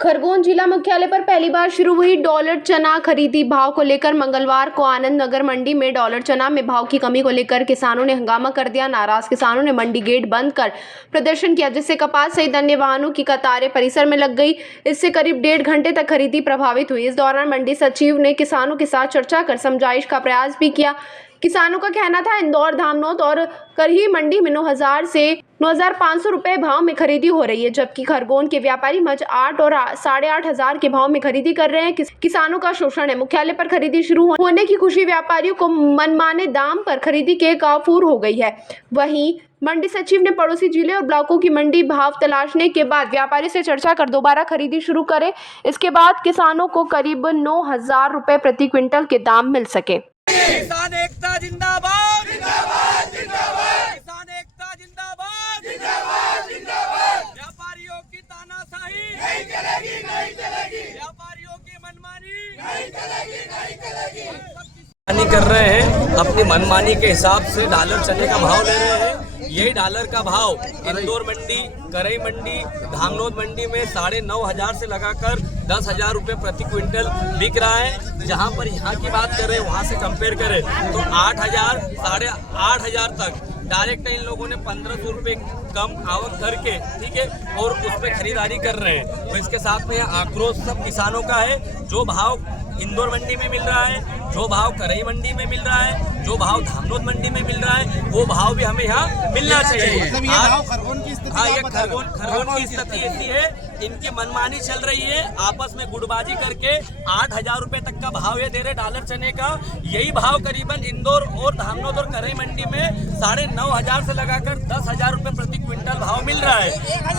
खरगोन जिला मुख्यालय पर पहली बार शुरू हुई डॉलर चना खरीदी। भाव को लेकर मंगलवार को आनंद नगर मंडी में डॉलर चना में भाव की कमी को लेकर किसानों ने हंगामा कर दिया। नाराज किसानों ने मंडी गेट बंद कर प्रदर्शन किया, जिससे कपास सहित अन्य वाहनों की कतारें परिसर में लग गई। इससे करीब 1.5 घंटे तक खरीदी प्रभावित हुई। इस दौरान मंडी सचिव ने किसानों के साथ चर्चा कर समझाइश का प्रयास भी किया। किसानों का कहना था इंदौर, धामनोद और करही मंडी में 9,000 से 9,500 रुपए भाव में खरीदी हो रही है, जबकि खरगोन के व्यापारी मज 8 और 8,500 के भाव में खरीदी कर रहे हैं। किसानों का शोषण है। मुख्यालय पर खरीदी शुरू होने की खुशी व्यापारियों को मनमाने दाम पर खरीदी के काफूर हो गई है। वहीं मंडी सचिव ने पड़ोसी जिले और ब्लॉकों की मंडी भाव तलाशने के बाद व्यापारी से चर्चा कर दोबारा खरीदी शुरू करे। इसके बाद किसानों को करीब 9,000 रुपए प्रति क्विंटल के दाम मिल सके। किसान एकता जिंदाबाद, जिंदाबाद, जिंदाबाद। किसान एकता जिंदाबाद, जिंदाबाद, जिंदाबाद। व्यापारियों की तानाशाही नहीं चलेगी, नहीं चलेगी। व्यापारियों की मनमानी नहीं चलेगी, नहीं चलेगी। मनमानी कर रहे हैं, अपनी मनमानी के हिसाब से डॉलर चने का भाव ले रहे हैं। यही डॉलर का भाव इंदौर मंडी, करही मंडी, धामनोद मंडी में 9,500 से लगाकर 10,000 रुपये प्रति क्विंटल बिक रहा है। जहां पर यहाँ की बात करें, वहां से कंपेयर करें तो 8,000, 8,500 तक डायरेक्ट इन लोगों ने 1,500 रुपये कम आवक करके, ठीक है, और उस पर खरीदारी कर रहे हैं। तो इसके साथ में आक्रोश सब किसानों का है। जो भाव इंदौर मंडी में मिल रहा है, जो भाव करही मंडी में मिल रहा है, जो भाव धामनोद मंडी में मिल रहा है, वो भाव भी हमें यहाँ मिलना चाहिए। मतलब ये भाव खरगोन की स्थिति, हाँ, ये खरगोन की स्थिति ऐसी है, इनकी मनमानी चल रही है। आपस में गुटबाजी करके 8,000 रुपए तक का भाव ये दे रहे डॉलर चने का। यही भाव करीबन इंदौर और धामनोद और करही मंडी में 9,500 से लगाकर 10,000 रुपए प्रति क्विंटल भाव मिल रहा है।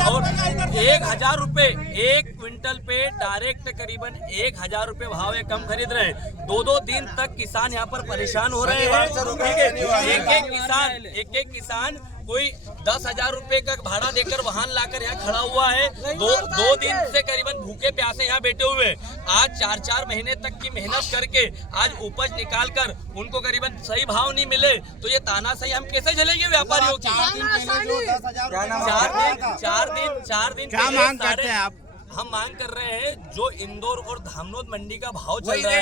और 1,000 रुपए एक क्विंटल पे डायरेक्ट करीबन 1,000 रुपए भाव ये कम खरीद रहे हैं। 2-2 दिन तक किसान यहाँ पर परेशान हो रहे हैं। ठीक है, एक किसान कोई 10,000 रुपए का भाड़ा देकर वाहन लाकर यहाँ खड़ा हुआ है। दो दिन से करीबन भूखे प्यासे यहाँ बैठे हुए हैं। आज 4-4 महीने तक की मेहनत करके आज उपज निकाल कर उनको करीबन सही भाव नहीं मिले, तो ये तानाशाही हम कैसे झेलेंगे व्यापारियों की? 4 दिन क्या मांग करते हैं आप? हम मांग कर रहे हैं, जो इंदौर और धामनोद मंडी का भाव चल रहा है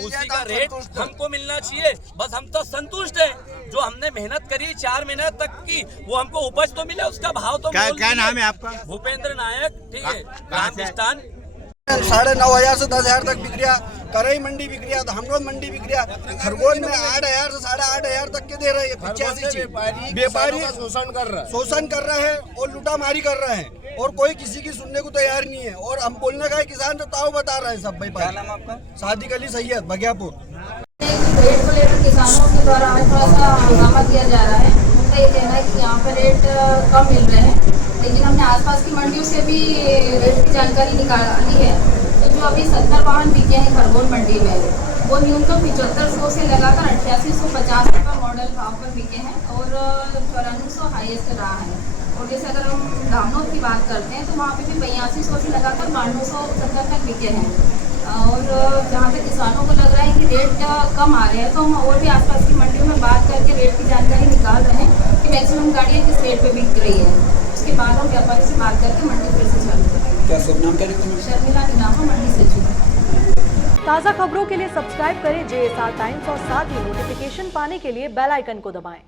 उसी का रेट हमको मिलना चाहिए। बस हम तो संतुष्ट हैं। जो हमने मेहनत करी 4 महीने तक की, वो हमको उपज तो मिले, उसका भाव तो क्या नाम है आपका? भूपेंद्र नायक, ठीक है, रामकिस्तान। 9,500 से 10,000 तक बिक रहा, करही मंडी बिक रहा, धामनोद मंडी बिक रहा। खरगोन में 8,000 से 8,500 तक के दे रहे हैं। 85 व्यापारी शोषण कर रहे हैं और लूटामारी कर रहे हैं, और कोई किसी की सुनने को तैयार नहीं है। और हम बोलने का है, किसान तो ताव बता रहे हैं सब भाई। क्या नाम आपका? सादिक अली सैयद, बगियापुर। रेट को लेकर किसानों के द्वारा आज थोड़ा सा हंगामा किया जा रहा है। उनका ये कहना है कि यहाँ पर रेट कम मिल रहे हैं, लेकिन हमने आसपास की मंडियों से भी रेट की जानकारी निकाली है। तो जो अभी 70 वाहन बिके हैं खरगोन मंडी में, वो न्यूनतम 7500 से लगाकर 8850 का मॉडल भाव पर बिके हैं, और 9400 हाईएस्ट रहा है। और जैसे अगर हम धामनोद की बात करते हैं तो वहाँ पे भी 8200 से लगाकर 9270 तक बिके हैं। और जहाँ तक किसानों को लग रहा है कि रेट कम आ रहे हैं, तो हम और भी आसपास की मंडियों में बात करके रेट की जानकारी निकाल रहे हैं कि मैक्सिमम गाड़ियाँ किस रेट पे बिक रही है। उसके बाद हम व्यापारी से बात करके मंडी फिर से चालू करेंगे। क्या सब नाम करेंगे? शर्मिला के नाम मंडी सचिव। ताज़ा खबरों के लिए सब्सक्राइब करें JSR टाइम्स और साथ ही नोटिफिकेशन पाने के लिए बेल आइकन को दबाएं।